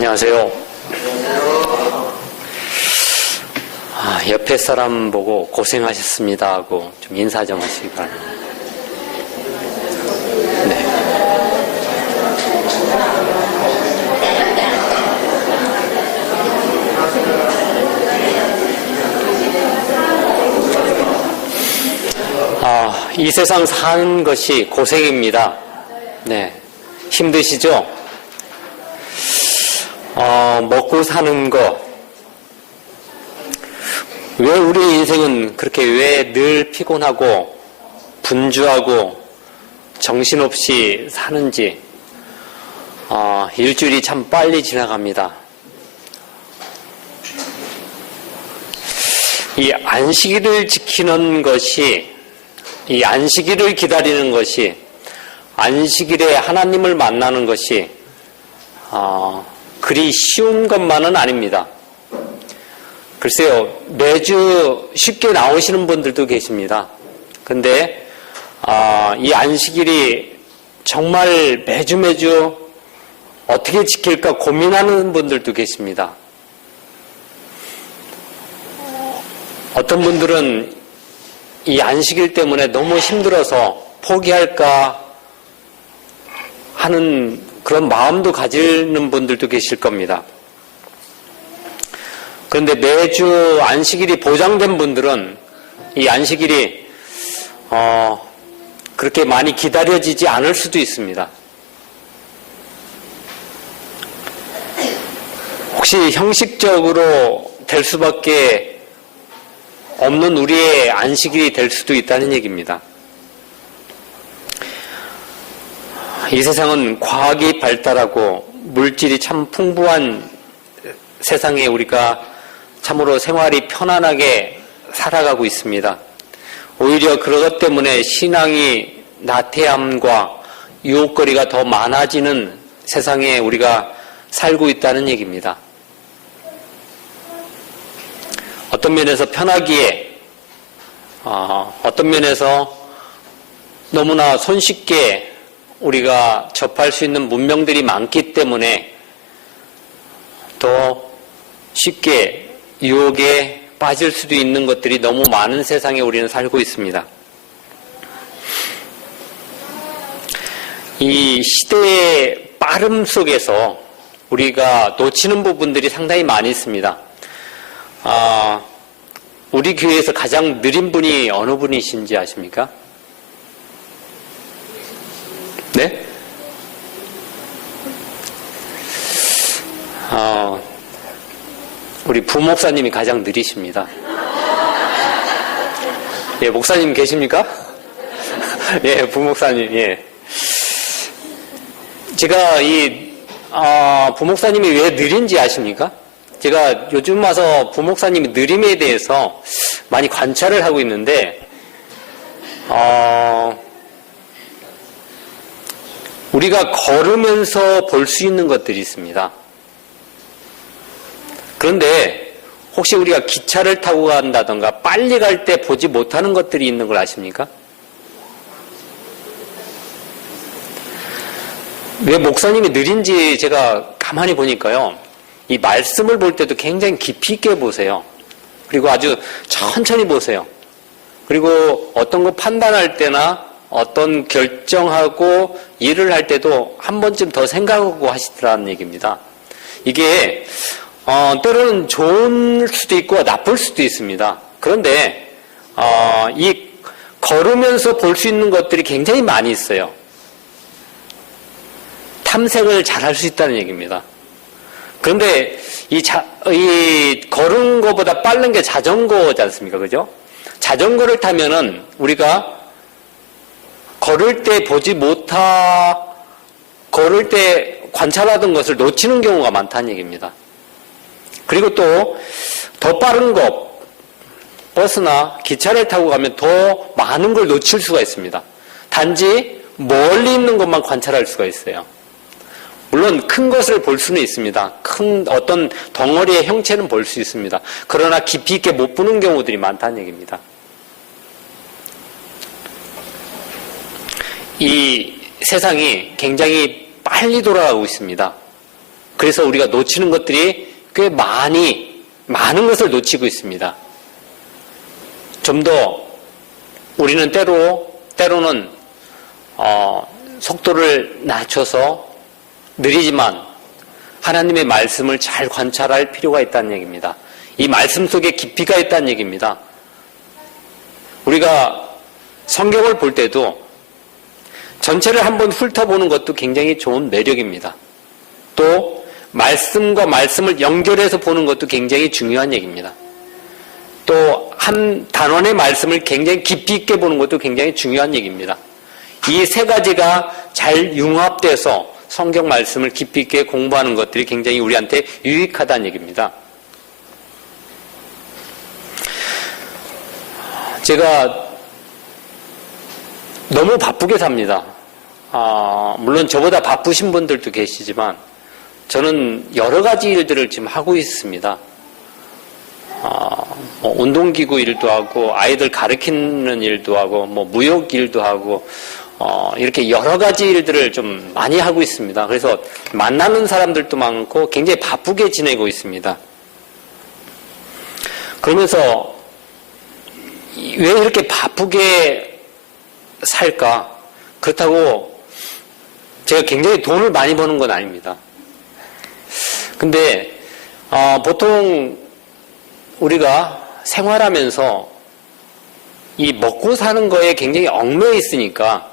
안녕하세요. 옆에 사람 보고 고생하셨습니다 하고 좀 인사 좀 하시기 바랍니다. 네. 이 세상 사는 것이 고생입니다. 네. 힘드시죠? 먹고 사는 거. 왜 우리의 인생은 그렇게 왜 늘 피곤하고 분주하고 정신없이 사는지, 일주일이 참 빨리 지나갑니다. 이 안식일을 지키는 것이, 이 안식일을 기다리는 것이, 안식일에 하나님을 만나는 것이, 그리 쉬운 것만은 아닙니다. 글쎄요, 매주 쉽게 나오시는 분들도 계십니다. 근데, 이 안식일이 정말 매주 어떻게 지킬까 고민하는 분들도 계십니다. 어떤 분들은 이 안식일 때문에 너무 힘들어서 포기할까 하는 그런 마음도 가지는 분들도 계실 겁니다. 그런데 매주 안식일이 보장된 분들은 이 안식일이 그렇게 많이 기다려지지 않을 수도 있습니다. 혹시 형식적으로 될 수밖에 없는 우리의 안식일이 될 수도 있다는 얘기입니다. 이 세상은 과학이 발달하고 물질이 참 풍부한 세상에 우리가 참으로 생활이 편안하게 살아가고 있습니다. 오히려 그것 때문에 신앙이 나태함과 유혹거리가 더 많아지는 세상에 우리가 살고 있다는 얘기입니다. 어떤 면에서 편하기에, 어떤 면에서 너무나 손쉽게 우리가 접할 수 있는 문명들이 많기 때문에 더 쉽게 유혹에 빠질 수도 있는 것들이 너무 많은 세상에 우리는 살고 있습니다. 이 시대의 빠름 속에서 우리가 놓치는 부분들이 상당히 많이 있습니다. 우리 교회에서 가장 느린 분이 어느 분이신지 아십니까? 네? 우리 부목사님이 가장 느리십니다. 예, 목사님 계십니까? 예, 부목사님, 예. 제가 부목사님이 왜 느린지 아십니까? 제가 요즘 와서 부목사님이 느림에 대해서 많이 관찰을 하고 있는데, 우리가 걸으면서 볼 수 있는 것들이 있습니다. 그런데 혹시 우리가 기차를 타고 간다던가 빨리 갈 때 보지 못하는 것들이 있는 걸 아십니까? 왜 목사님이 느린지 제가 가만히 보니까요. 이 말씀을 볼 때도 굉장히 깊이 있게 보세요. 그리고 아주 천천히 보세요. 그리고 어떤 거 판단할 때나 어떤 결정하고 일을 할 때도 한 번쯤 더 생각하고 하시더라는 얘기입니다. 이게 때로는 좋을 수도 있고 나쁠 수도 있습니다. 그런데 이 걸으면서 볼 수 있는 것들이 굉장히 많이 있어요. 탐색을 잘 할 수 있다는 얘기입니다. 그런데 이 걸은 것보다 빠른 게 자전거지 않습니까? 그죠? 자전거를 타면은 우리가 걸을 때 걸을 때 관찰하던 것을 놓치는 경우가 많다는 얘기입니다. 그리고 또 더 빠른 것, 버스나 기차를 타고 가면 더 많은 걸 놓칠 수가 있습니다. 단지 멀리 있는 것만 관찰할 수가 있어요. 물론 큰 것을 볼 수는 있습니다. 큰 어떤 덩어리의 형체는 볼 수 있습니다. 그러나 깊이 있게 못 보는 경우들이 많다는 얘기입니다. 이 세상이 굉장히 빨리 돌아가고 있습니다. 그래서 우리가 놓치는 것들이 꽤 많은 것을 놓치고 있습니다. 좀 더 우리는 때로는 속도를 낮춰서 느리지만 하나님의 말씀을 잘 관찰할 필요가 있다는 얘기입니다. 이 말씀 속에 깊이가 있다는 얘기입니다. 우리가 성경을 볼 때도 전체를 한번 훑어보는 것도 굉장히 좋은 매력입니다. 또 말씀과 말씀을 연결해서 보는 것도 굉장히 중요한 얘기입니다. 또 한 단원의 말씀을 굉장히 깊이 있게 보는 것도 굉장히 중요한 얘기입니다. 이 세 가지가 잘 융합돼서 성경 말씀을 깊이 있게 공부하는 것들이 굉장히 우리한테 유익하다는 얘기입니다. 제가 너무 바쁘게 삽니다. 물론 저보다 바쁘신 분들도 계시지만 저는 여러 가지 일들을 지금 하고 있습니다. 운동기구 일도 하고 아이들 가르치는 일도 하고 무역 일도 하고 이렇게 여러 가지 일들을 좀 많이 하고 있습니다. 그래서 만나는 사람들도 많고 굉장히 바쁘게 지내고 있습니다. 그러면서 왜 이렇게 바쁘게 살까? 그렇다고 제가 굉장히 돈을 많이 버는 건 아닙니다. 근데 보통 우리가 생활하면서 이 먹고 사는 거에 굉장히 얽매여 있으니까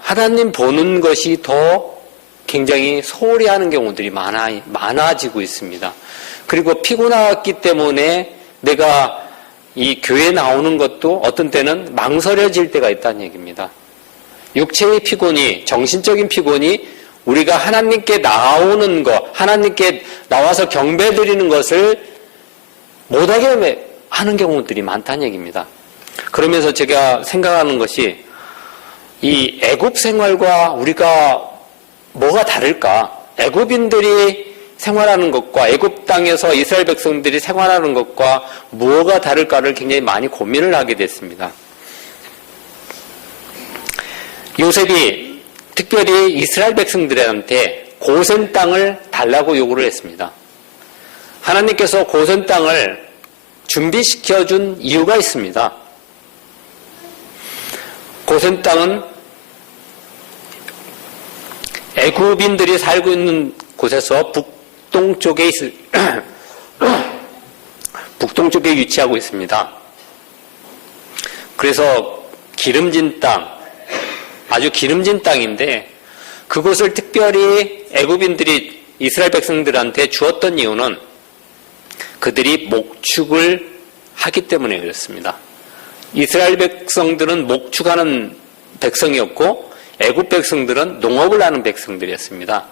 하나님 보는 것이 더 굉장히 소홀히 하는 경우들이 많아지고 있습니다. 그리고 피곤하기 때문에 내가 이 교회 나오는 것도 어떤 때는 망설여질 때가 있다는 얘기입니다. 육체의 피곤이, 정신적인 피곤이 우리가 하나님께 나오는 것, 하나님께 나와서 경배드리는 것을 못하게 하는 경우들이 많다는 얘기입니다. 그러면서 제가 생각하는 것이 이 애굽 생활과 우리가 뭐가 다를까? 애굽인들이 생활하는 것과 애굽 땅에서 이스라엘 백성들이 생활하는 것과 뭐가 다를까를 굉장히 많이 고민을 하게 됐습니다. 요셉이 특별히 이스라엘 백성들한테 고센 땅을 달라고 요구를 했습니다. 하나님께서 고센 땅을 준비시켜준 이유가 있습니다. 고센 땅은 애굽인들이 살고 있는 곳에서 북동쪽에 위치하고 있습니다. 그래서 기름진 땅, 아주 기름진 땅인데 그것을 특별히 애굽인들이 이스라엘 백성들한테 주었던 이유는 그들이 목축을 하기 때문에 그렇습니다. 이스라엘 백성들은 목축하는 백성이었고 애굽 백성들은 농업을 하는 백성들이었습니다.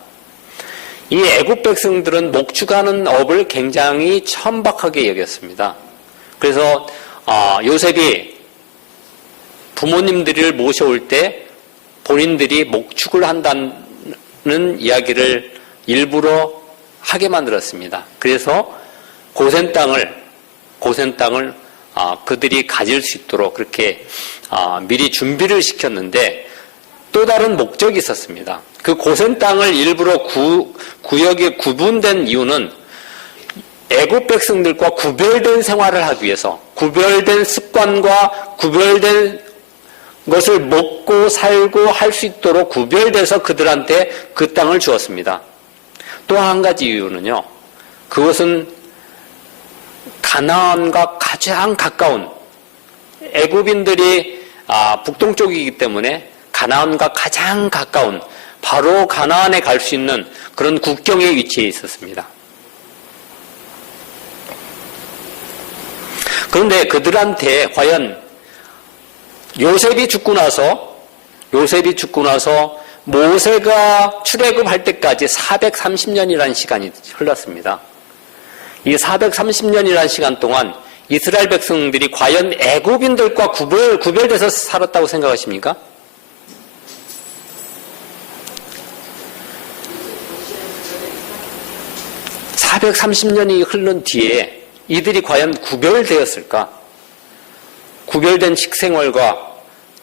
이 애굽 백성들은 목축하는 업을 굉장히 천박하게 여겼습니다. 그래서 요셉이 부모님들을 모셔올 때 본인들이 목축을 한다는 이야기를 일부러 하게 만들었습니다. 그래서 고센 땅을 그들이 가질 수 있도록 그렇게 미리 준비를 시켰는데 또 다른 목적이 있었습니다. 그 고센 땅을 일부러 구역에 구분된 이유는 애굽 백성들과 구별된 생활을 하기 위해서, 구별된 습관과 구별된 것을 먹고 살고 할 수 있도록 구별돼서 그들한테 그 땅을 주었습니다. 또 한 가지 이유는요, 그것은 가나안과 가장 가까운, 애굽인들이 북동쪽이기 때문에 가나안과 가장 가까운 바로 가나안에 갈 수 있는 그런 국경에 위치해 있었습니다. 그런데 그들한테 과연 요셉이 죽고 나서 모세가 출애굽할 때까지 430년이라는 시간이 흘렀습니다. 이 430년이라는 시간 동안 이스라엘 백성들이 과연 애굽인들과 구별돼서 살았다고 생각하십니까? 430년이 흐른 뒤에 이들이 과연 구별되었을까? 구별된 식생활과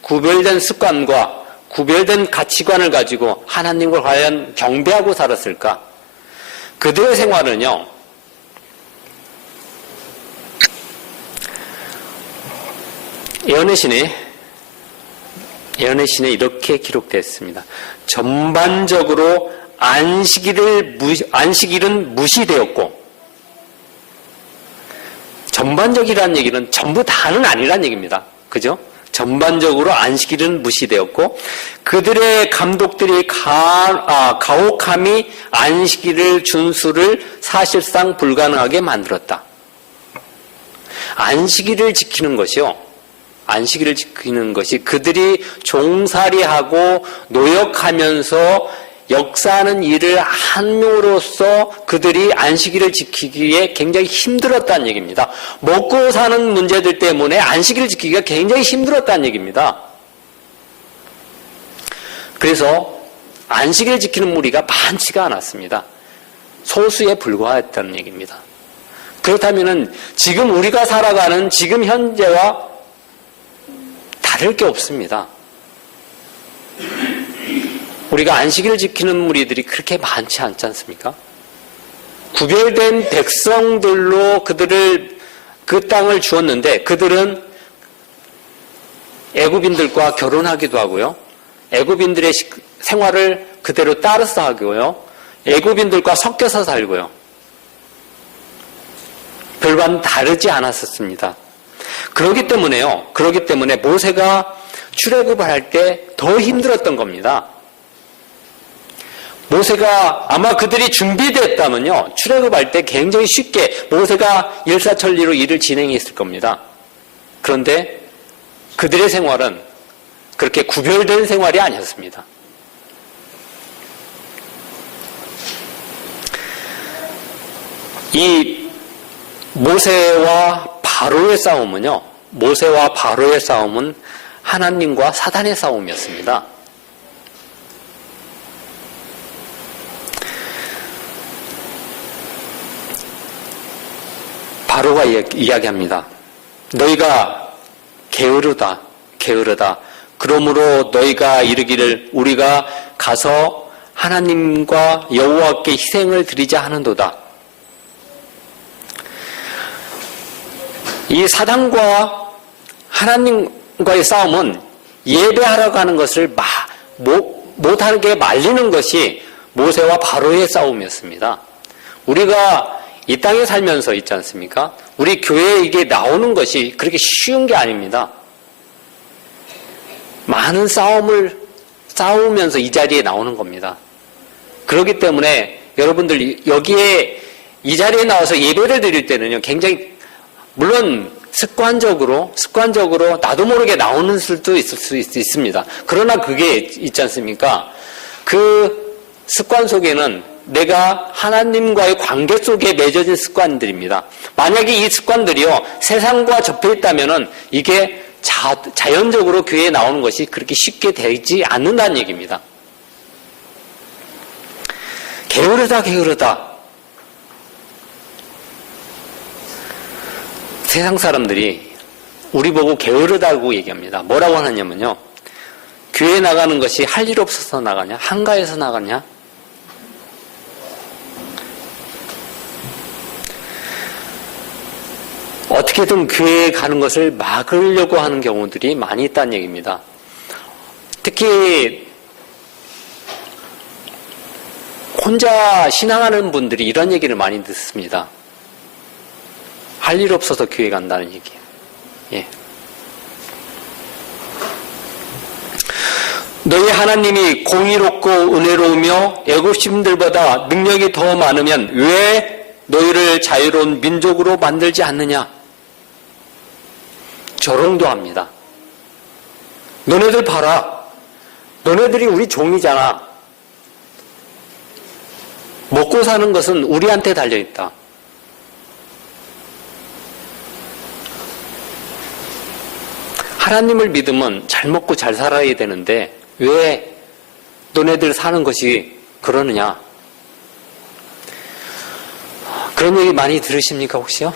구별된 습관과 구별된 가치관을 가지고 하나님과 과연 경배하고 살았을까? 그들의 생활은요, 예언의 신에 이렇게 기록되었습니다. 전반적으로 안식일은 무시되었고, 전반적이라는 얘기는 전부 다는 아니란 얘기입니다. 그죠? 전반적으로 안식일은 무시되었고, 그들의 감독들이 가혹함이 안식일을 준수를 사실상 불가능하게 만들었다. 안식일을 지키는 것이 그들이 종살이하고 노역하면서 역사하는 일을 함으로써 그들이 안식일을 지키기에 굉장히 힘들었다는 얘기입니다. 먹고 사는 문제들 때문에 안식일을 지키기가 굉장히 힘들었다는 얘기입니다. 그래서 안식일을 지키는 무리가 많지가 않았습니다. 소수에 불과했다는 얘기입니다. 그렇다면 지금 우리가 살아가는 지금 현재와 다를 게 없습니다. 우리가 안식일을 지키는 무리들이 그렇게 많지 않지 않습니까? 구별된 백성들로 그 땅을 주었는데 그들은 애굽인들과 결혼하기도 하고요. 애굽인들의 생활을 그대로 따라서 하고요. 애굽인들과 섞여서 살고요. 별반 다르지 않았었습니다. 그렇기 때문에 모세가 출애굽을 할 때 더 힘들었던 겁니다. 모세가 아마 그들이 준비됐다면요, 출애굽할 때 굉장히 쉽게 모세가 일사천리로 일을 진행했을 겁니다. 그런데 그들의 생활은 그렇게 구별된 생활이 아니었습니다. 이 모세와 바로의 싸움은 하나님과 사단의 싸움이었습니다. 바로가 이야기합니다. 너희가 게으르다. 그러므로 너희가 이르기를 우리가 가서 하나님과 여호와께 희생을 드리자 하는도다. 이 사단과 하나님과의 싸움은 예배하러 가는 것을 못하게 말리는 것이 모세와 바로의 싸움이었습니다. 우리가 이 땅에 살면서 있지 않습니까? 우리 교회에 이게 나오는 것이 그렇게 쉬운 게 아닙니다. 많은 싸움을 싸우면서 이 자리에 나오는 겁니다. 그렇기 때문에 여러분들 여기에 이 자리에 나와서 예배를 드릴 때는요, 굉장히 물론 습관적으로 나도 모르게 나오는 수도 있을 수 있습니다. 그러나 그게 있지 않습니까? 그 습관 속에는 내가 하나님과의 관계 속에 맺어진 습관들입니다. 만약에 이 습관들이요, 세상과 접해 있다면은 이게 자연적으로 교회에 나오는 것이 그렇게 쉽게 되지 않는다는 얘기입니다. 게으르다. 세상 사람들이 우리 보고 게으르다고 얘기합니다. 뭐라고 하냐면요, 교회에 나가는 것이 할 일 없어서 나가냐? 한가해서 나가냐? 어떻게든 교회에 가는 것을 막으려고 하는 경우들이 많이 있다는 얘기입니다. 특히 혼자 신앙하는 분들이 이런 얘기를 많이 듣습니다. 할 일 없어서 교회 간다는 얘기. 예. 너희 하나님이 공의롭고 은혜로우며 애굽신들보다 능력이 더 많으면 왜 너희를 자유로운 민족으로 만들지 않느냐? 조롱도 합니다. 너네들 봐라. 너네들이 우리 종이잖아. 먹고 사는 것은 우리한테 달려있다. 하나님을 믿으면 잘 먹고 잘 살아야 되는데 왜 너네들 사는 것이 그러느냐? 그런 얘기 많이 들으십니까 혹시요?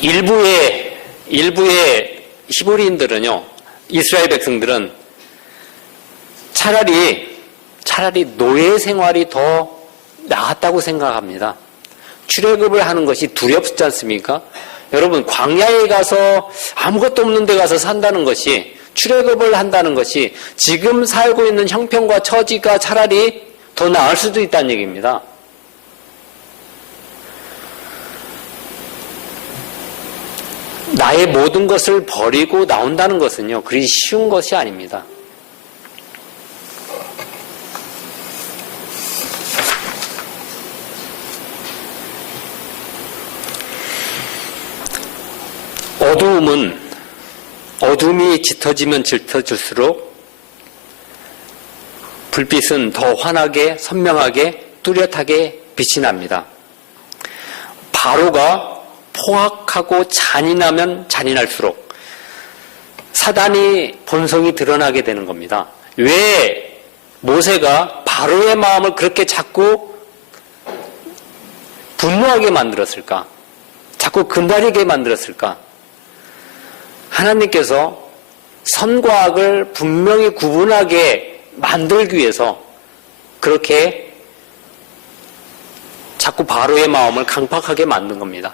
일부의 히브리인들은요, 이스라엘 백성들은 차라리 노예 생활이 더 나았다고 생각합니다. 출애굽을 하는 것이 두렵지 않습니까? 여러분, 광야에 가서 아무것도 없는 데 가서 산다는 것이, 출애굽을 한다는 것이 지금 살고 있는 형편과 처지가 차라리 더 나을 수도 있다는 얘기입니다. 나의 모든 것을 버리고 나온다는 것은요, 그리 쉬운 것이 아닙니다. 어둠이 짙어지면 짙어질수록 불빛은 더 환하게, 선명하게, 뚜렷하게 빛이 납니다. 바로가 포악하고 잔인하면 잔인할수록 사단이 본성이 드러나게 되는 겁니다. 왜 모세가 바로의 마음을 그렇게 자꾸 분노하게 만들었을까? 자꾸 금발리게 만들었을까? 하나님께서 선과 악을 분명히 구분하게 만들기 위해서 그렇게 자꾸 바로의 마음을 강팍하게 만든 겁니다.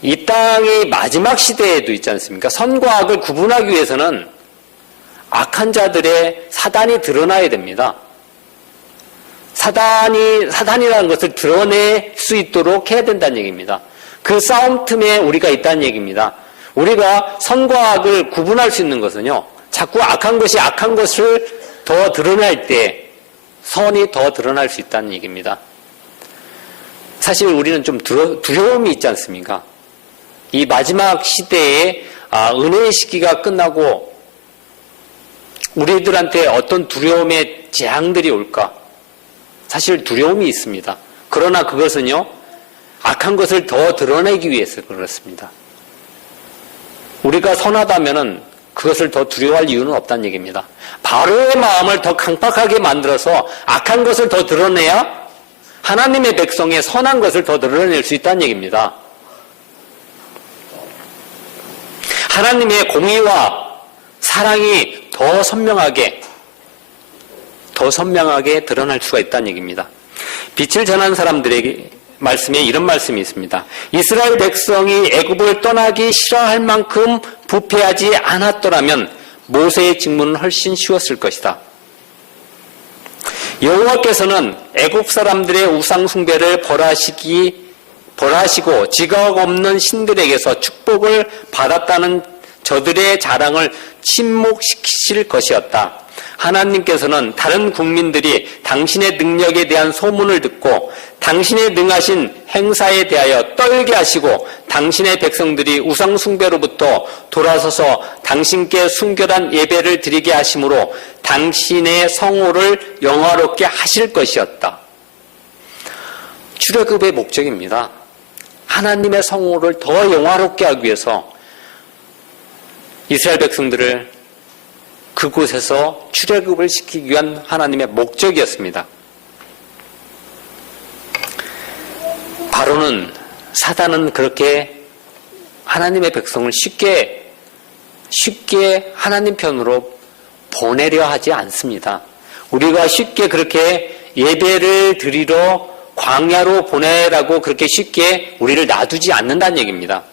이 땅의 마지막 시대에도 있지 않습니까? 선과 악을 구분하기 위해서는 악한 자들의 사단이 드러나야 됩니다. 사단이라는 것을 드러낼 수 있도록 해야 된다는 얘기입니다. 그 싸움 틈에 우리가 있다는 얘기입니다. 우리가 선과 악을 구분할 수 있는 것은요, 자꾸 악한 것이 악한 것을 더 드러날 때 선이 더 드러날 수 있다는 얘기입니다. 사실 우리는 좀 두려움이 있지 않습니까? 이 마지막 시대에 은혜의 시기가 끝나고 우리들한테 어떤 두려움의 재앙들이 올까? 사실 두려움이 있습니다. 그러나 그것은요, 악한 것을 더 드러내기 위해서 그렇습니다. 우리가 선하다면은 그것을 더 두려워할 이유는 없다는 얘기입니다. 바로의 마음을 더 강팍하게 만들어서 악한 것을 더 드러내야 하나님의 백성의 선한 것을 더 드러낼 수 있다는 얘기입니다. 하나님의 공의와 사랑이 더 선명하게 드러날 수가 있다는 얘기입니다. 빛을 전한 사람들에게 말씀에 이런 말씀이 있습니다. 이스라엘 백성이 애굽을 떠나기 싫어할 만큼 부패하지 않았더라면 모세의 직무는 훨씬 쉬웠을 것이다. 여호와께서는 애굽 사람들의 우상 숭배를 벌하시고 지각 없는 신들에게서 축복을 받았다는 저들의 자랑을 침묵시키실 것이었다. 하나님께서는 다른 국민들이 당신의 능력에 대한 소문을 듣고 당신의 능하신 행사에 대하여 떨게 하시고 당신의 백성들이 우상 숭배로부터 돌아서서 당신께 순결한 예배를 드리게 하심으로 당신의 성호를 영화롭게 하실 것이었다. 출애굽의 목적입니다. 하나님의 성호를 더 영화롭게 하기 위해서 이스라엘 백성들을 그곳에서 출애굽을 시키기 위한 하나님의 목적이었습니다. 사단은 그렇게 하나님의 백성을 쉽게 하나님 편으로 보내려 하지 않습니다. 우리가 쉽게 그렇게 예배를 드리러 광야로 보내라고 그렇게 쉽게 우리를 놔두지 않는다는 얘기입니다.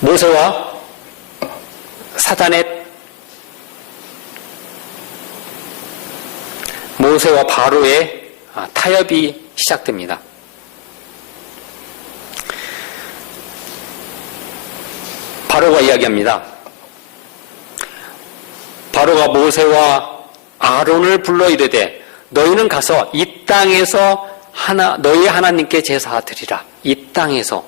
모세와 바로의 타협이 시작됩니다. 바로가 이야기합니다. 바로가 모세와 아론을 불러 이르되 너희는 가서 이 땅에서 너희 하나님께 제사 드리라. 이 땅에서,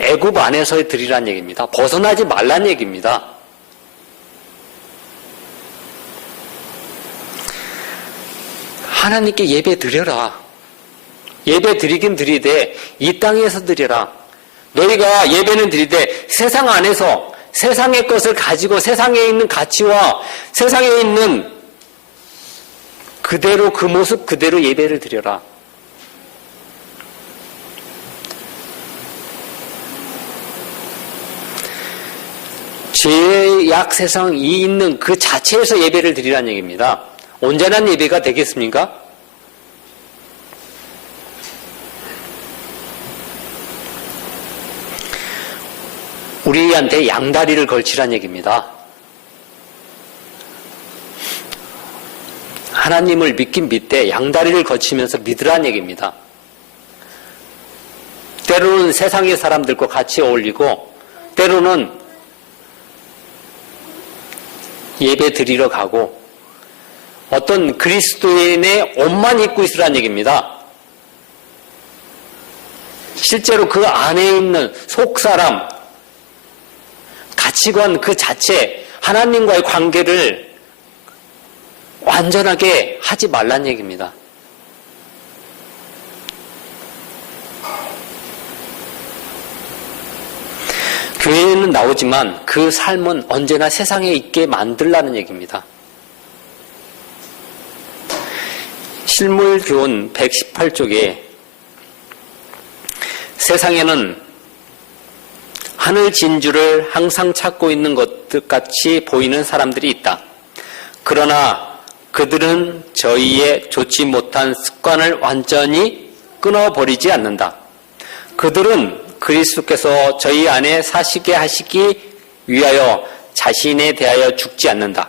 애굽 안에서 드리란 얘기입니다. 벗어나지 말란 얘기입니다. 하나님께 예배 드려라. 예배 드리긴 드리되 이 땅에서 드려라. 너희가 예배는 드리되 세상 안에서 세상의 것을 가지고 세상에 있는 가치와 세상에 있는 그대로 그 모습 그대로 예배를 드려라. 죄악 세상이 있는 그 자체에서 예배를 드리라는 얘기입니다. 온전한 예배가 되겠습니까? 우리한테 양다리를 걸치라는 얘기입니다. 하나님을 믿긴 믿되 양다리를 거치면서 믿으라는 얘기입니다. 때로는 세상의 사람들과 같이 어울리고 때로는 예배 드리러 가고 어떤 그리스도인의 옷만 입고 있으라는 얘기입니다. 실제로 그 안에 있는 속사람, 가치관 그 자체, 하나님과의 관계를 완전하게 하지 말란 얘기입니다. 교회에는 나오지만 그 삶은 언제나 세상에 있게 만들라는 얘기입니다. 실물교훈 118쪽에 세상에는 하늘 진주를 항상 찾고 있는 것 같이 보이는 사람들이 있다. 그러나 그들은 저희의 좋지 못한 습관을 완전히 끊어버리지 않는다. 그들은 그리스도께서 저희 안에 사시게 하시기 위하여 자신에 대하여 죽지 않는다.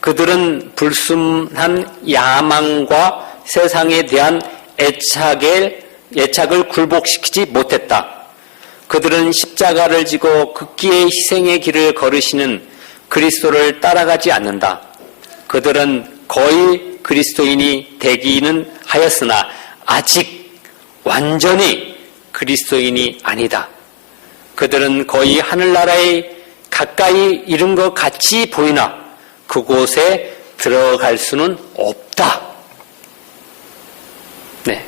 그들은 불순한 야망과 세상에 대한 애착을 굴복시키지 못했다. 그들은 십자가를 지고 극기의 희생의 길을 걸으시는 그리스도를 따라가지 않는다. 그들은 거의 그리스도인이 되기는 하였으나 아직 완전히 그리스도인이 아니다. 그들은 거의 하늘나라에 가까이 이른 것 같이 보이나 그곳에 들어갈 수는 없다. 네.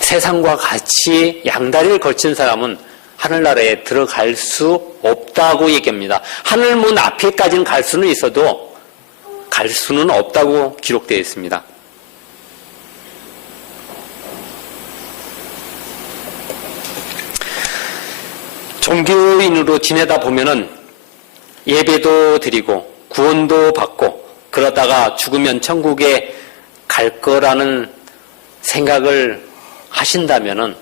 세상과 같이 양다리를 걸친 사람은 하늘나라에 들어갈 수 없다고 얘기합니다. 하늘문 앞에까지는 갈 수는 있어도 갈 수는 없다고 기록되어 있습니다. 종교인으로 지내다 보면은 예배도 드리고 구원도 받고 그러다가 죽으면 천국에 갈 거라는 생각을 하신다면은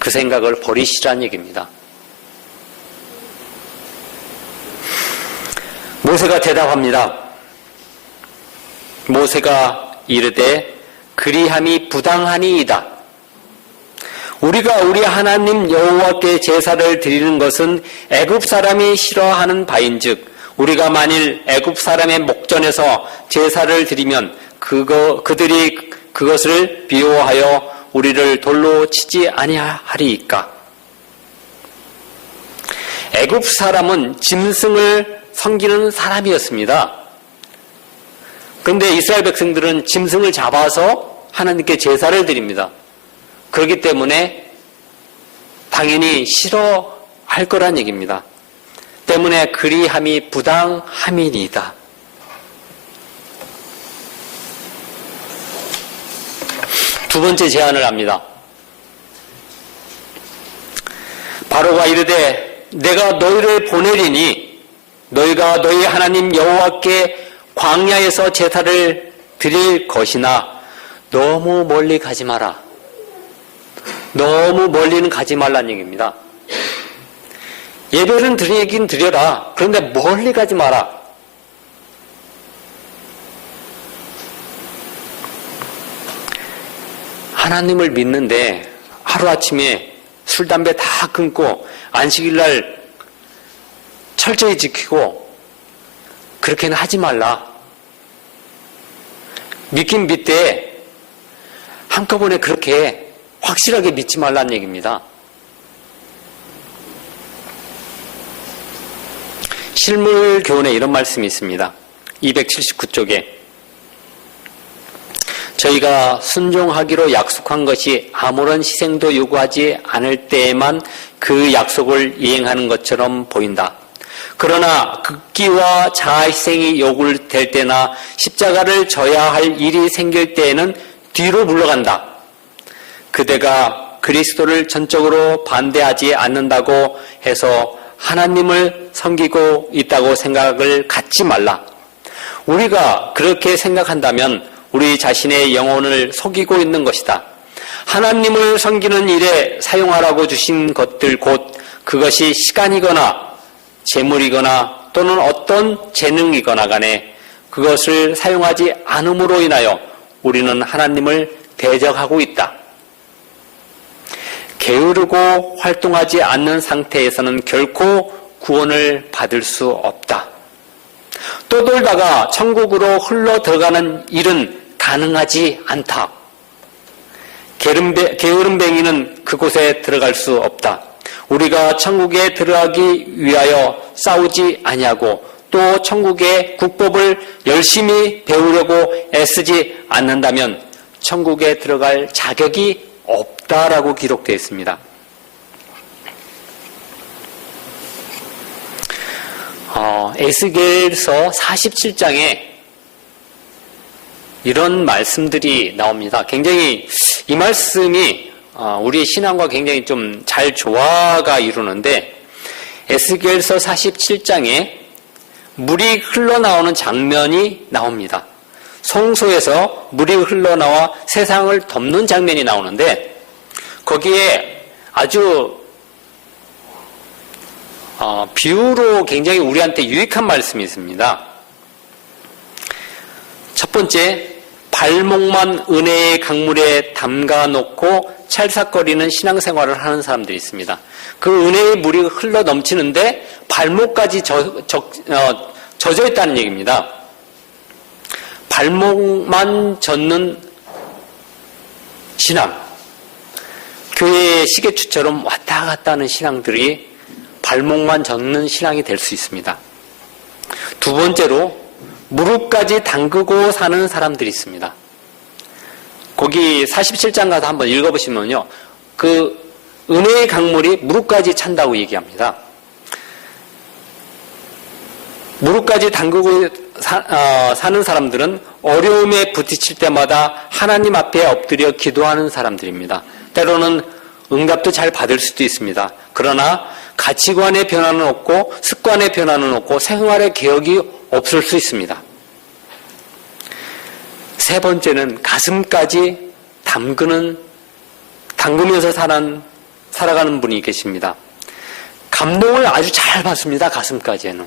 그 생각을 버리시라는 얘기입니다. 모세가 대답합니다. 모세가 이르되 그리함이 부당하니이다. 우리가 우리 하나님 여호와께 제사를 드리는 것은 애굽 사람이 싫어하는 바인즉 우리가 만일 애굽 사람의 목전에서 제사를 드리면 그들이 그것을 비호하여 우리를 돌로 치지 아니하리이까. 애굽 사람은 짐승을 섬기는 사람이었습니다. 그런데 이스라엘 백성들은 짐승을 잡아서 하나님께 제사를 드립니다. 그렇기 때문에 당연히 싫어할 거란 얘기입니다. 때문에 그리함이 부당함이니이다. 두 번째 제안을 합니다. 바로가 이르되 내가 너희를 보내리니 너희가 너희 하나님 여호와께 광야에서 제사를 드릴 것이나 너무 멀리 가지 마라. 너무 멀리는 가지 말라는 얘기입니다. 예배는 드리긴 드려라. 그런데 멀리 가지 마라. 하나님을 믿는데 하루아침에 술, 담배 다 끊고 안식일날 철저히 지키고 그렇게는 하지 말라. 믿긴 믿되 한꺼번에 그렇게 확실하게 믿지 말라는 얘기입니다. 실물교훈에 이런 말씀이 있습니다. 279쪽에 저희가 순종하기로 약속한 것이 아무런 희생도 요구하지 않을 때에만 그 약속을 이행하는 것처럼 보인다. 그러나 극기와 자아희생이 요구될 때나 십자가를 져야 할 일이 생길 때에는 뒤로 물러간다. 그대가 그리스도를 전적으로 반대하지 않는다고 해서 하나님을 섬기고 있다고 생각을 갖지 말라. 우리가 그렇게 생각한다면 우리 자신의 영혼을 속이고 있는 것이다. 하나님을 섬기는 일에 사용하라고 주신 것들 곧 그것이 시간이거나 재물이거나 또는 어떤 재능이거나 간에 그것을 사용하지 않음으로 인하여 우리는 하나님을 대적하고 있다. 게으르고 활동하지 않는 상태에서는 결코 구원을 받을 수 없다. 떠돌다가 천국으로 흘러 들어가는 일은 가능하지 않다. 게으름뱅이는 그곳에 들어갈 수 없다. 우리가 천국에 들어가기 위하여 싸우지 아니하고 또 천국의 국법을 열심히 배우려고 애쓰지 않는다면 천국에 들어갈 자격이 없다라고 기록되어 있습니다. 에스겔서 47장에 이런 말씀들이 나옵니다. 굉장히 이 말씀이 우리의 신앙과 굉장히 좀 잘 조화가 이루는데 에스겔서 47장에 물이 흘러나오는 장면이 나옵니다. 성소에서 물이 흘러나와 세상을 덮는 장면이 나오는데 거기에 아주 비유로 굉장히 우리한테 유익한 말씀이 있습니다. 첫 번째, 발목만 은혜의 강물에 담가 놓고 찰싹거리는 신앙생활을 하는 사람들이 있습니다. 그 은혜의 물이 흘러 넘치는데 발목까지 젖어 있다는 얘기입니다. 발목만 젖는 신앙, 교회의 시계추처럼 왔다 갔다 하는 신앙들이 발목만 젖는 신앙이 될 수 있습니다. 두 번째로 무릎까지 담그고 사는 사람들이 있습니다. 거기 47장 가서 한번 읽어보시면요, 그 은혜의 강물이 무릎까지 찬다고 얘기합니다. 무릎까지 담그고 사는 사람들은 어려움에 부딪힐 때마다 하나님 앞에 엎드려 기도하는 사람들입니다. 때로는 응답도 잘 받을 수도 있습니다. 그러나 가치관의 변화는 없고 습관의 변화는 없고 생활의 개혁이 없을 수 있습니다. 세 번째는 가슴까지 담그면서 살아가는 분이 계십니다. 감동을 아주 잘 받습니다. 가슴까지는.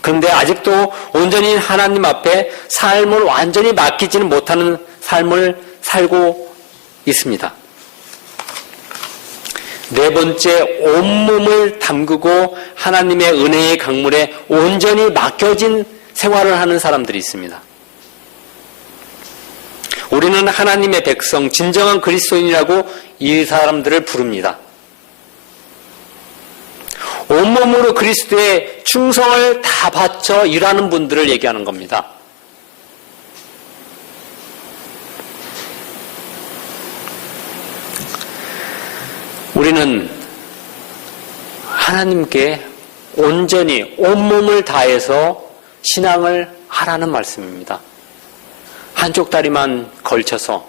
그런데 아직도 온전히 하나님 앞에 삶을 완전히 맡기지는 못하는 삶을 살고 있습니다. 네 번째, 온몸을 담그고 하나님의 은혜의 강물에 온전히 맡겨진 생활을 하는 사람들이 있습니다. 우리는 하나님의 백성, 진정한 그리스도인이라고 이 사람들을 부릅니다. 온몸으로 그리스도의 충성을 다 바쳐 일하는 분들을 얘기하는 겁니다. 우리는 하나님께 온전히 온몸을 다해서 신앙을 하라는 말씀입니다. 한쪽 다리만 걸쳐서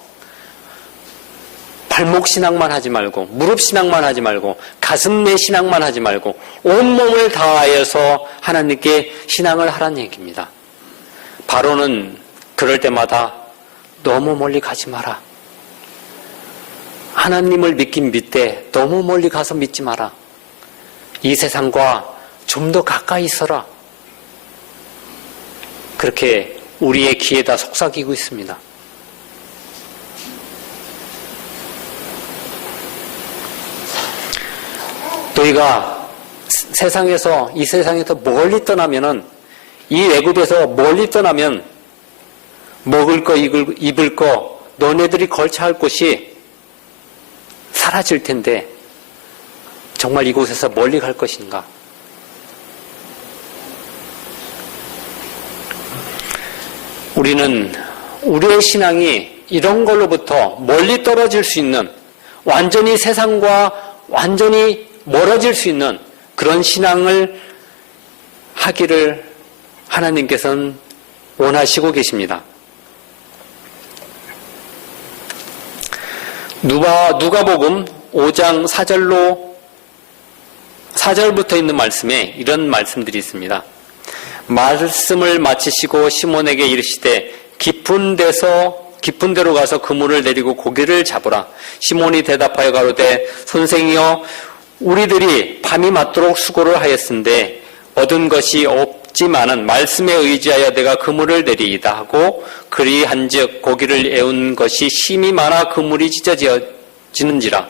발목 신앙만 하지 말고 무릎 신앙만 하지 말고 가슴 내 신앙만 하지 말고 온몸을 다하여서 하나님께 신앙을 하라는 얘기입니다. 바로는 그럴 때마다 너무 멀리 가지 마라. 하나님을 믿긴 믿되 너무 멀리 가서 믿지 마라. 이 세상과 좀 더 가까이 있어라. 그렇게 우리의 귀에다 속삭이고 있습니다. 너희가 이 세상에서 멀리 떠나면은, 이 애굽에서 멀리 떠나면 먹을 거, 입을 거, 너네들이 걸쳐할 곳이 사라질 텐데 정말 이곳에서 멀리 갈 것인가? 우리는 우리의 신앙이 이런 걸로부터 멀리 떨어질 수 있는, 완전히 세상과 완전히 멀어질 수 있는 그런 신앙을 하기를 하나님께서는 원하시고 계십니다. 누가복음 5장 4절부터 있는 말씀에 이런 말씀들이 있습니다. 말씀을 마치시고 시몬에게 이르시되 깊은 데로 가서 그물을 내리고 고기를 잡으라. 시몬이 대답하여 가로되 선생이여 우리들이 밤이 맞도록 수고를 하였은데 얻은 것이 없지만은 말씀에 의지하여 내가 그물을 내리이다 하고 그리한즉 고기를 애운 것이 심이 많아 그물이 찢어지는지라.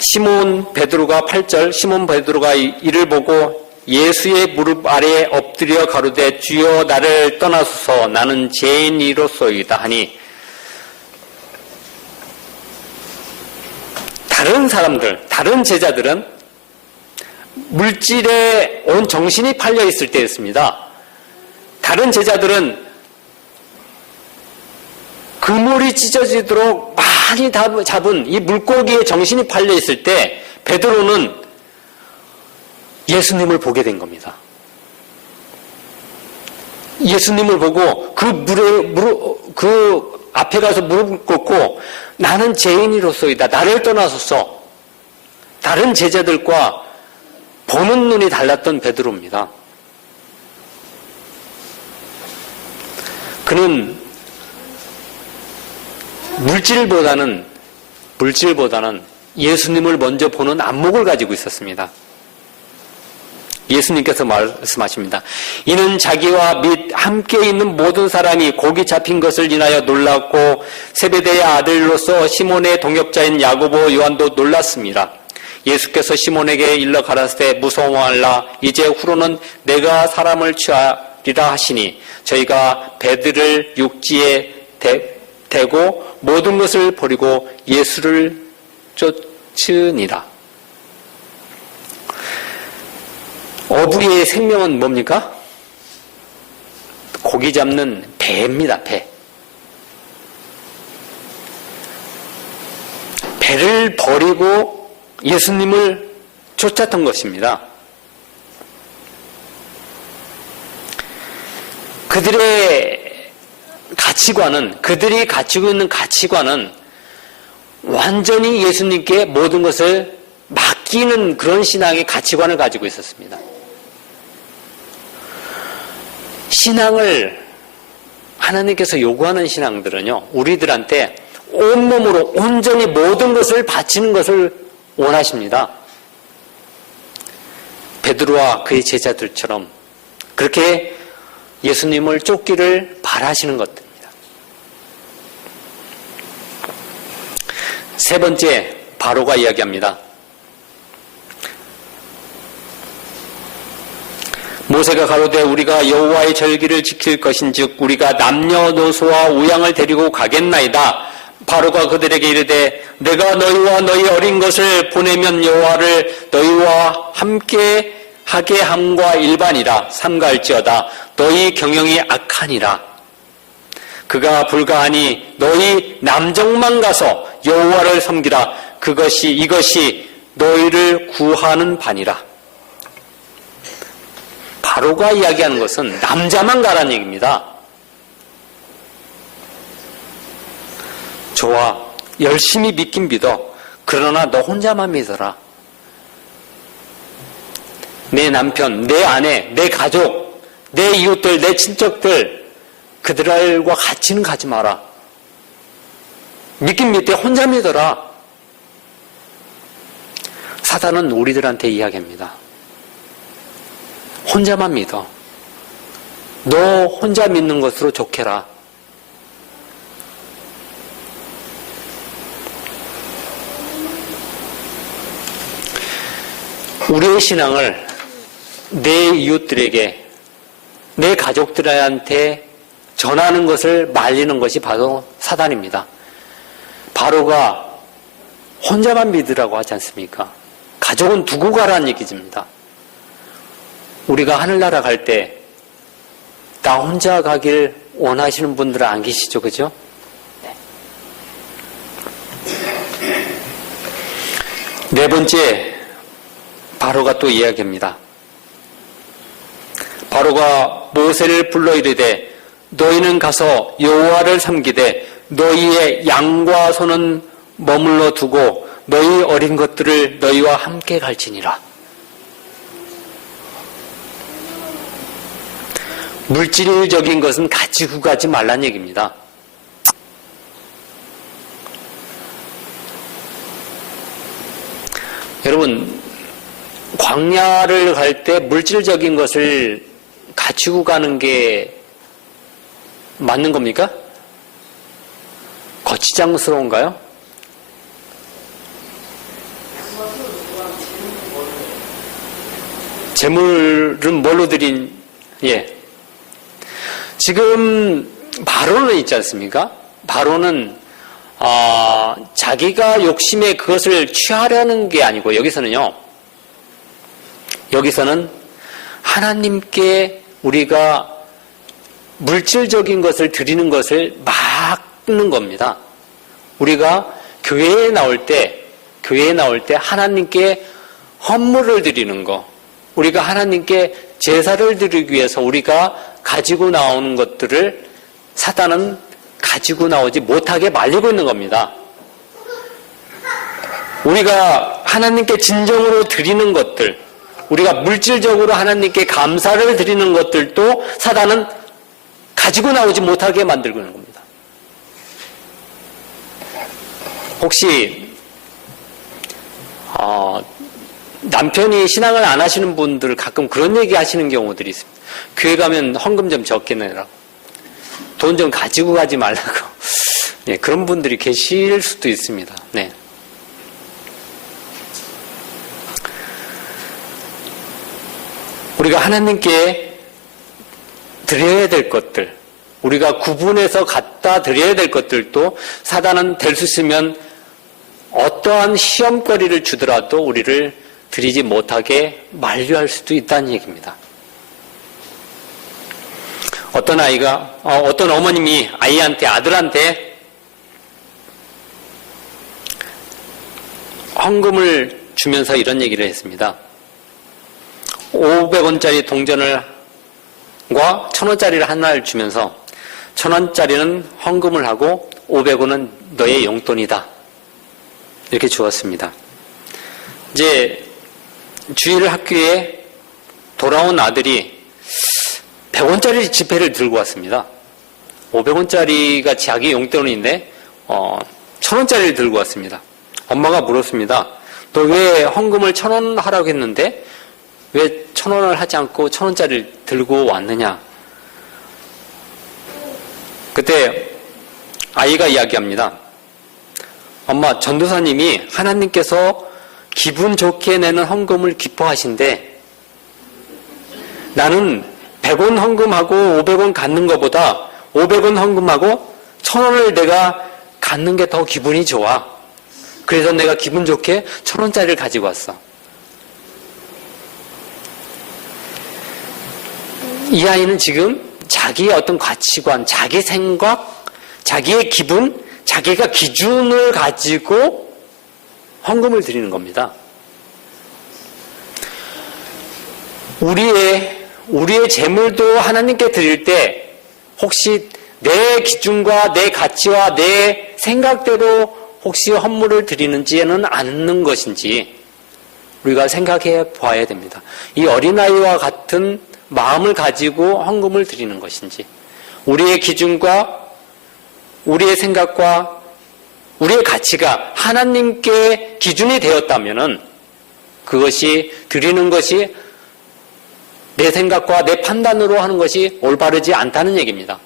시몬 베드로가 8절 시몬 베드로가 이를 보고 예수의 무릎 아래에 엎드려 가로되 주여 나를 떠나소서 나는 죄인이로소이다 하니 다른 제자들은 물질에 온 정신이 팔려 있을 때였습니다. 다른 제자들은 그물이 찢어지도록 많이 잡은 이 물고기에 정신이 팔려 있을 때 베드로는 예수님을 보게 된 겁니다. 예수님을 보고 그 앞에 가서 무릎 꿇고 나는 죄인이로소이다. 나를 떠나소서. 다른 제자들과 보는 눈이 달랐던 베드로입니다. 그는 물질보다는 예수님을 먼저 보는 안목을 가지고 있었습니다. 예수님께서 말씀하십니다. 이는 자기와 및 함께 있는 모든 사람이 고기 잡힌 것을 인하여 놀랐고 세베대의 아들로서 시몬의 동역자인 야고보 요한도 놀랐습니다. 예수께서 시몬에게 일러 가라사대 무서워 말라. 이제 후로는 내가 사람을 취하리라 하시니 저희가 배들을 육지에 대고 모든 것을 버리고 예수를 쫓으니라. 어부의 생명은 뭡니까? 고기 잡는 배입니다. 배를 버리고 예수님을 쫓았던 것입니다. 그들이 가지고 있는 가치관은 완전히 예수님께 모든 것을 맡기는 그런 신앙의 가치관을 가지고 있었습니다. 신앙을 하나님께서 요구하는 신앙들은요, 우리들한테 온몸으로 온전히 모든 것을 바치는 것을 원하십니다. 베드로와 그의 제자들처럼 그렇게 예수님을 쫓기를 바라시는 것들입니다. 세 번째, 바로가 이야기합니다. 모세가 가로되 우리가 여호와의 절기를 지킬 것인즉 우리가 남녀노소와 우양을 데리고 가겠나이다. 바로가 그들에게 이르되 내가 너희와 너희 어린 것을 보내면 여호와를 너희와 함께 하게 함과 일반이라 삼가할지어다. 너희 경영이 악하니라. 그가 불가하니 너희 남정만 가서 여호와를 섬기라. 이것이 너희를 구하는 바니라. 바로가 이야기하는 것은 남자만 가라는 얘기입니다. 좋아, 열심히 믿긴 믿어. 그러나 너 혼자만 믿어라. 내 남편, 내 아내, 내 가족, 내 이웃들, 내 친척들, 그들과 같이는 가지 마라. 믿긴 믿되 혼자 믿어라. 사단은 우리들한테 이야기합니다. 혼자만 믿어. 너 혼자 믿는 것으로 족해라. 우리의 신앙을 내 이웃들에게, 내 가족들한테 전하는 것을 말리는 것이 바로 사단입니다. 바로가 혼자만 믿으라고 하지 않습니까? 가족은 두고 가라는 얘기입니다. 우리가 하늘나라 갈 때 나 혼자 가길 원하시는 분들은 안 계시죠, 그죠? 네 번째, 바로가 또 이야기합니다. 바로가 모세를 불러 이르되 너희는 가서 여호와를 섬기되 너희의 양과 소는 머물러 두고 너희 어린 것들을 너희와 함께 갈지니라. 물질적인 것은 가지고 가지 말란 얘기입니다. 여러분, 광야를 갈 때 물질적인 것을 가지고 가는 게 맞는 겁니까? 거치장스러운가요? 재물은 뭘로 드린, 지금 바로는 있지 않습니까? 바로는 자기가 욕심에 그것을 취하려는 게 아니고 여기서는 하나님께 우리가 물질적인 것을 드리는 것을 막는 겁니다. 우리가 교회에 나올 때 하나님께 헌물을 드리는 거, 우리가 하나님께 제사를 드리기 위해서 우리가 가지고 나오는 것들을 사단은 가지고 나오지 못하게 말리고 있는 겁니다. 우리가 하나님께 진정으로 드리는 것들, 우리가 물질적으로 하나님께 감사를 드리는 것들도 사단은 가지고 나오지 못하게 만들고 있는 겁니다. 혹시 남편이 신앙을 안 하시는 분들 가끔 그런 얘기 하시는 경우들이 있습니다. 교회 가면 헌금 좀 적게 내라고, 돈 좀 가지고 가지 말라고. 그런 분들이 계실 수도 있습니다. 네. 우리가 하나님께 드려야 될 것들, 우리가 구분해서 갖다 드려야 될 것들도 사단은 될 수 있으면 어떠한 시험거리를 주더라도 우리를 드리지 못하게 만류할 수도 있다는 얘기입니다. 어떤 어머님이 아들한테 헌금을 주면서 이런 얘기를 했습니다. 500원짜리 동전과 1000원짜리를 하나를 주면서 1000원짜리는 헌금을 하고 500원은 너의 용돈이다. 이렇게 주었습니다. 이제 주일 학교에 돌아온 아들이 100원짜리 지폐를 들고 왔습니다. 500원짜리가 자기 용돈인데 1000원짜리를 들고 왔습니다. 엄마가 물었습니다. 너 왜 헌금을 1000원 하라고 했는데 왜 1000원을 하지 않고 1000원짜리를 들고 왔느냐? 그때 아이가 이야기합니다. 엄마, 전도사님이 하나님께서 기분 좋게 내는 헌금을 기뻐하신대. 나는 100원 헌금하고 500원 갖는 것보다 500원 헌금하고 1000원을 내가 갖는 게 더 기분이 좋아. 그래서 내가 기분 좋게 1000원짜리를 가지고 왔어. 이 아이는 지금 자기의 어떤 가치관, 자기 생각, 자기의 기분, 자기가 기준을 가지고 헌금을 드리는 겁니다. 우리의 재물도 하나님께 드릴 때 혹시 내 기준과 내 가치와 내 생각대로 혹시 헌물을 드리는지는 않는 것인지 우리가 생각해 봐야 됩니다. 이 어린아이와 같은 마음을 가지고 헌금을 드리는 것인지, 우리의 기준과 우리의 생각과 우리의 가치가 하나님께 기준이 되었다면은 그것이 드리는 것이 내 생각과 내 판단으로 하는 것이 올바르지 않다는 얘기입니다.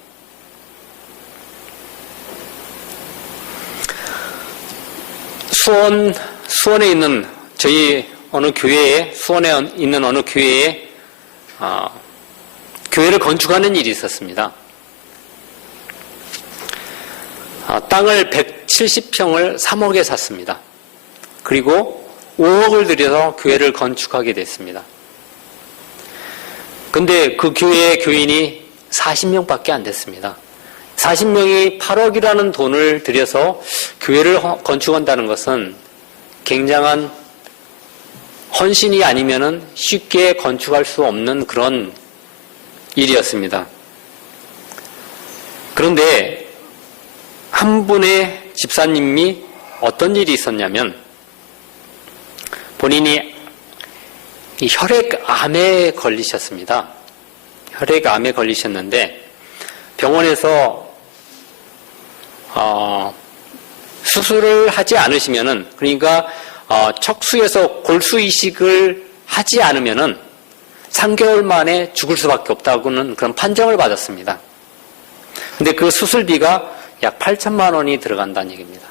수원에 있는 저희 수원에 있는 어느 교회에 교회를 건축하는 일이 있었습니다. 땅을 170평을 3억에 샀습니다. 그리고 5억을 들여서 교회를 건축하게 됐습니다. 근데 그 교회의 교인이 40명밖에 안 됐습니다. 40명이 8억이라는 돈을 들여서 교회를 건축한다는 것은 굉장한 헌신이 아니면은 쉽게 건축할 수 없는 그런 일이었습니다. 그런데 한 분의 집사님이 어떤 일이 있었냐면 본인이 이 혈액암에 걸리셨습니다. 혈액암에 걸리셨는데 병원에서 수술을 하지 않으시면은, 그러니까 척수에서 골수 이식을 하지 않으면은 3개월 만에 죽을 수밖에 없다고는 그런 판정을 받았습니다. 근데 그 수술비가 약 8천만 원이 들어간다는 얘기입니다.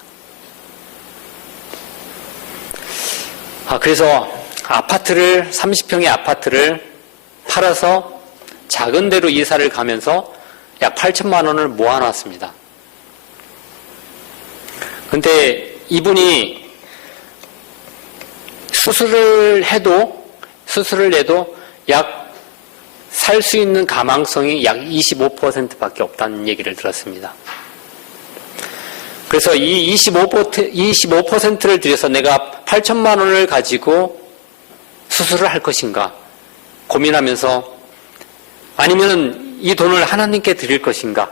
그래서 30평의 아파트를 팔아서 작은 데로 이사를 가면서 약 8천만 원을 모아놨습니다. 근데 이분이 수술을 해도 약 살 수 있는 가망성이 약 25%밖에 없다는 얘기를 들었습니다. 그래서 이 25%를 들여서 내가 8천만 원을 가지고 수술을 할 것인가 고민하면서, 아니면 이 돈을 하나님께 드릴 것인가,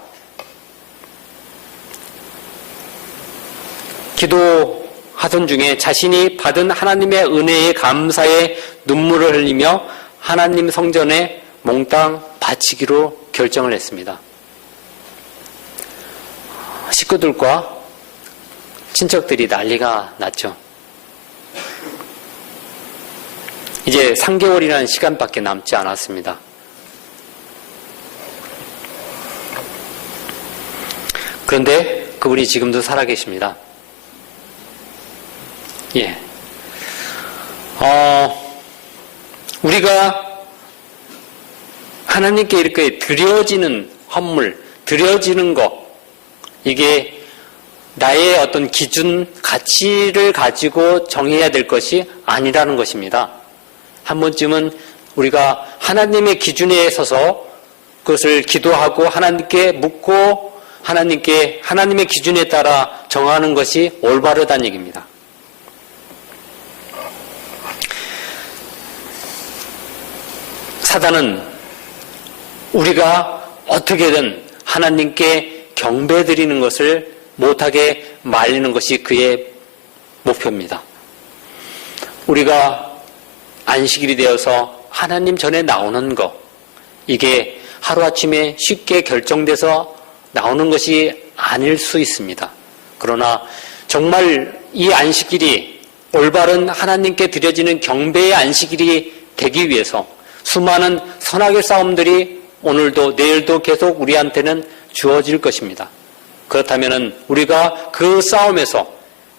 기도하던 중에 자신이 받은 하나님의 은혜에 감사의 눈물을 흘리며 하나님 성전에 몽땅 바치기로 결정을 했습니다. 식구들과 친척들이 난리가 났죠. 이제 3개월이라는 시간밖에 남지 않았습니다. 그런데 그분이 지금도 살아계십니다. 예. 우리가 하나님께 이렇게 드려지는 헌물, 드려지는 것, 이게 나의 어떤 기준, 가치를 가지고 정해야 될 것이 아니라는 것입니다. 한 번쯤은 우리가 하나님의 기준에 서서 그것을 기도하고 하나님께 묻고 하나님의 기준에 따라 정하는 것이 올바르다는 얘기입니다. 사단은 우리가 어떻게든 하나님께 경배드리는 것을 못하게 말리는 것이 그의 목표입니다. 우리가 안식일이 되어서 하나님 전에 나오는 것, 이게 하루아침에 쉽게 결정돼서 나오는 것이 아닐 수 있습니다. 그러나 정말 이 안식일이 올바른 하나님께 드려지는 경배의 안식일이 되기 위해서 수많은 선악의 싸움들이 오늘도 내일도 계속 우리한테는 주어질 것입니다. 그렇다면 우리가 그 싸움에서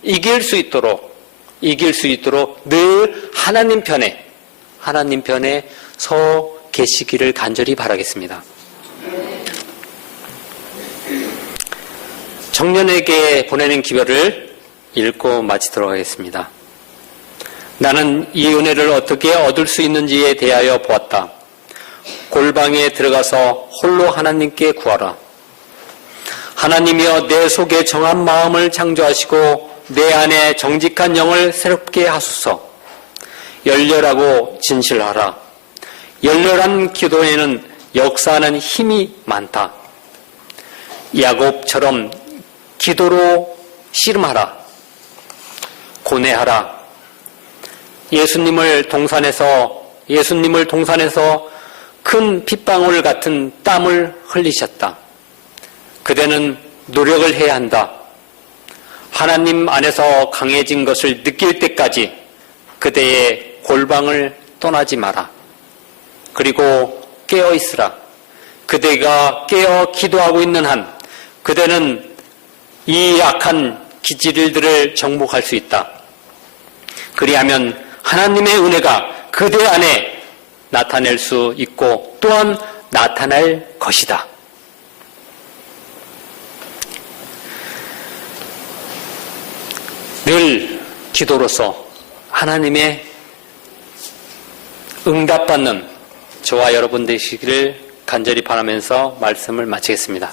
이길 수 있도록 늘 하나님 편에 서 계시기를 간절히 바라겠습니다. 청년에게 보내는 기별을 읽고 마치도록 하겠습니다. 나는 이 은혜를 어떻게 얻을 수 있는지에 대하여 보았다. 골방에 들어가서 홀로 하나님께 구하라. 하나님이여 내 속에 정한 마음을 창조하시고 내 안에 정직한 영을 새롭게 하소서. 열렬하고 진실하라. 열렬한 기도에는 역사하는 힘이 많다. 야곱처럼 기도로 씨름하라. 고뇌하라. 예수님을 동산에서 큰 핏방울 같은 땀을 흘리셨다. 그대는 노력을 해야 한다. 하나님 안에서 강해진 것을 느낄 때까지 그대의 골방을 떠나지 마라. 그리고 깨어 있으라. 그대가 깨어 기도하고 있는 한 그대는 이 악한 기질들을 정복할 수 있다. 그리하면 하나님의 은혜가 그대 안에 나타낼 수 있고 또한 나타날 것이다. 늘 기도로서 하나님의 응답받는 저와 여러분 되시기를 간절히 바라면서 말씀을 마치겠습니다.